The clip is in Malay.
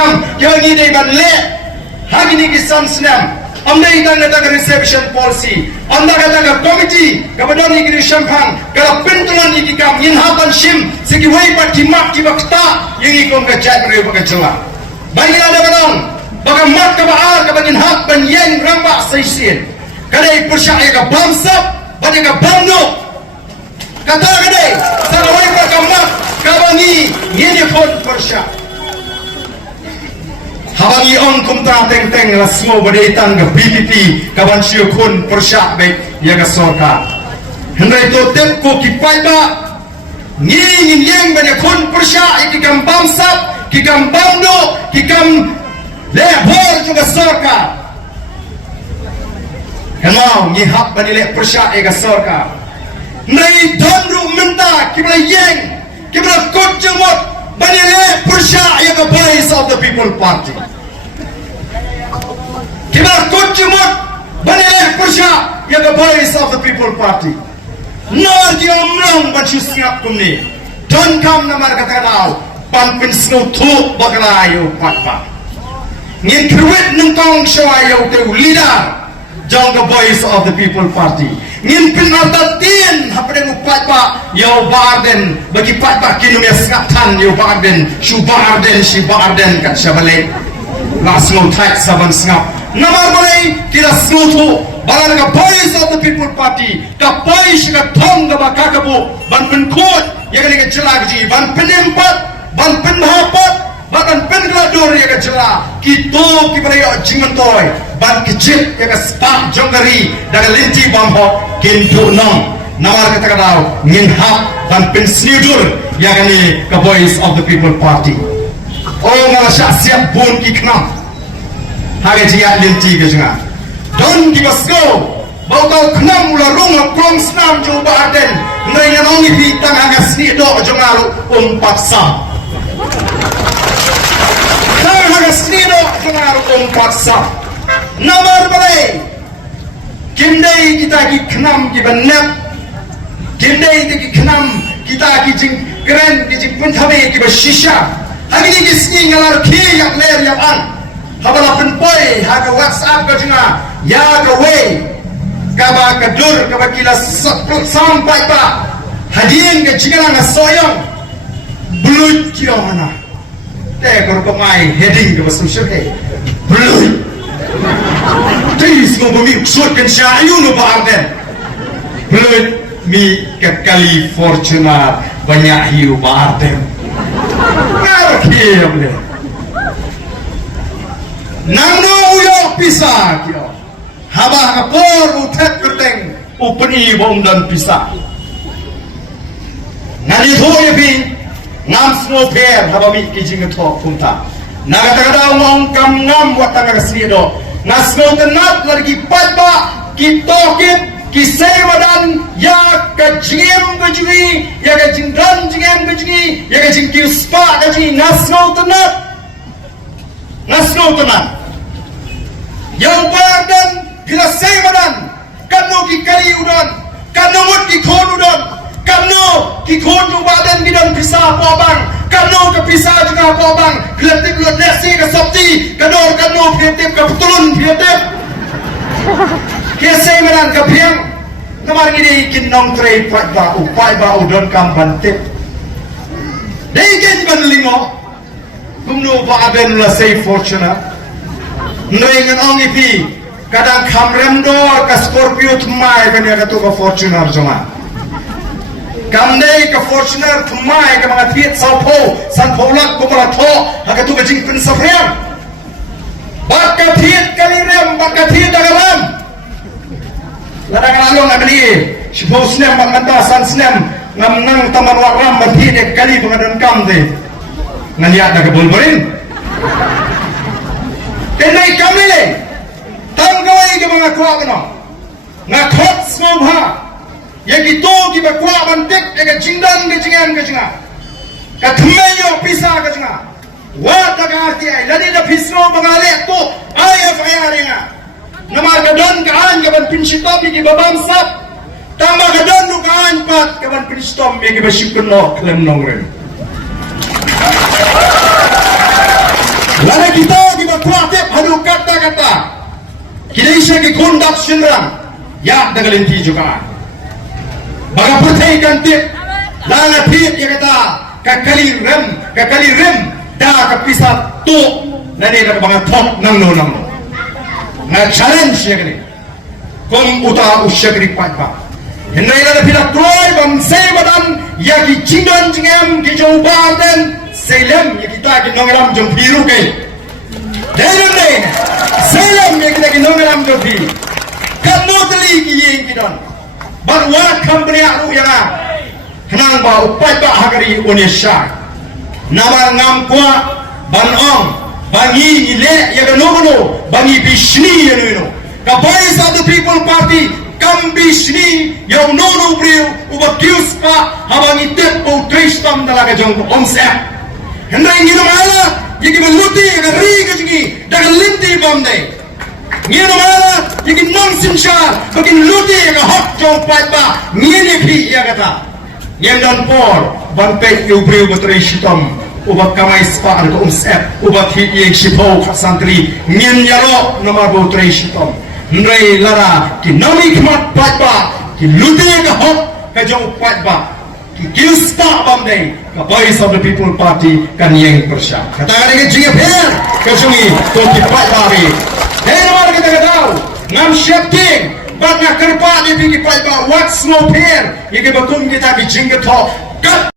kam yang ini ban le hari ni kisam senam anda itang kata reception policy anda kata ke committee kepada ni kiri champagne kalau pintuan ni kam inhaban shim segi wei pat dimak di bakta yang ikon ke chat re pakai celah bagi ada kadang bagi mat ke baal ke bagi inhab ban yang ramba saisin kadai persyak ke bangsa bagi ke bando kata kadai sana wei ke mat ke bagi ini pun persyak habangi on kumta teng-teng la semua berdetan ke BPP kawan syukun persyak baik ya ke sorka hendai to tempo kipai ba ngin yang banyak kun persyak ikam bangsa kikam bando kikam lebor juga sorka kenal ngihap banilek persyak ya ke sorka hendai donru minta kibla yang kibla kot jemot banilek persyak ya ke Voice of the People Party kita kunjungut banilek persyak yang ke Voice of the People Party nor di omrong banci siap kumni don kam namar kata dal pan pinsno tu baglayo patpa ngin kruit nungkong shawayo te leader jong ke Voice of the People Party ngin pin ardatin hapeng patpa yo barden bagi patpa kinu ya skatan yo barden shu barden kat shabale lasno tight saban snap namar boleh kita selutu balan ke Voice of the People Party ke Voice ke thong ke bakakabu ban penkut ya ke celah ji ban penempat ban penhapat ban pengladur ya ke celah kita kibaraya jimentoy ban kejip ya ke spak jonggari dan linti bamhok kintu nong namar kata kadau nginhap ban pensnidur ya ke Voice of the People Party oh malasya siap bun kiknam hari dia linti ke jangan don di basko bau bau kenam ulah rumah krong senam coba aden ngai nongi bitang agak sini do jangan paksa ngai agak sini do jangan paksa namar balai kindai kita ki kenam ki benak kindai ki kenam kita ki jing keren ki jing punthabe ki bashisha hari ni ki sini ngalar ki yak ler yak an habala penpoi haga WhatsApp ka jinga ya ka wei kaba ka dur kaba kila sampai pa hadin ka jinga na soyong blut kira mana te kor ko mai heading ka basu shake blut tis go bumi short kan shayu no ba den blut mi ka kali fortuna banyak hiu ba den ngar kiam le nangno uyo pisah kyo haba kapor utet kerteng upeni bom dan pisah ngani thoye pi ngam sno per haba mi kijing thok punta naga tagada ngom kam ngam watanga srido ngasno tenat lagi patba kitokit kisemadan ya kajim gajui ya kajingdan jingem gajui ya kajingkil spa gajui ngasno tenat yang badan bila semadan kanu ki kali udan kanu mut ki khon udan kanu ki khon ju badan bidan pisah pobang kanu ke pisah juga pobang kreatif lot nasi ke sabti kanu kreatif ke petulun kreatif ke semadan ke piang namar gini kin nong trei patba upai ba udan kam bantip dei ken ban lingo kumno ba aben la say fortuna ngengan ongi pi kadang kamrem do ka Scorpio thmai kan ya to ka Fortuner joma kamne ka Fortuner thmai ka mga thiet saupo san pholak ko mara tho ha to ka jing pin safriam bak ka thiet kalirem bak ka thiet dagalam ladang lalong abni sipo snem bak manta san snem ngam nang taman waram bathi de kali pengadan kam de ngaliat na ka bulburin tenai kami le tanggawai ke mga kuwa kano nga khot smobha yaki to ki ba kuwa bantik ega jingdan ke jingan ke jinga ka thumeyo pisa ke jinga wa daga ti ai ladi da pisno bangale to IFIR nga namar ka don ka an ke ban pinchito ki babam sap tama ka don nu ka an pat ke ban pinchito ke ba shikun no klem nongren Lana kita kuatip hadu kata-kata. Kita isya ki kondak sinrang. Ya dengan linti juga. Baga pertaikan tip. Lana tip ya kata. Kakali rem. Dah kapisah tu. Nani nak bangat top nang no. Nga challenge ya kini. Kong uta usya kini patpa. Hendai lana pila troy bam sebadan. Ya ki cinggan cingem ki jauh badan. Selem ya kita ki nongeram jom biru kini. Jangan deh, saya mereka yang nongeram jodoh, kamu teli kian kita, baru company aku yang kenang bau pada hari Indonesia, nama ngam kuat, banong, bangi ile yang nono, bangi bisni yang nono, kapai satu people party, kam bisni yang nono beriu, ubah kius pa, habangi tep bau tristam dalam kejong omset, hendak ingin mana? Jadi meluti dengan riga jengi dengan linti bamde. Ngian mana? Jadi nonsensa, bagi luti dengan hot jong paipa. Ngian pi ya kata. Ngian dan por bantai ubriu betrei shitam. Ubah kamai spa ada umsep. Ubah hit yang shipau santri. Ngian yaro nomor betrei shitam. Nrai lara ki nami kemat paipa. Ki luti dengan hot kajong paipa. Kills tak bamdai Voice of the People Party kan yang persya katakan dengan jingap her kesungi to kipat babi hei nama kita tahu ngam shifting bat nak kerpa di kipat ba what's no pair yang betul kita di jingap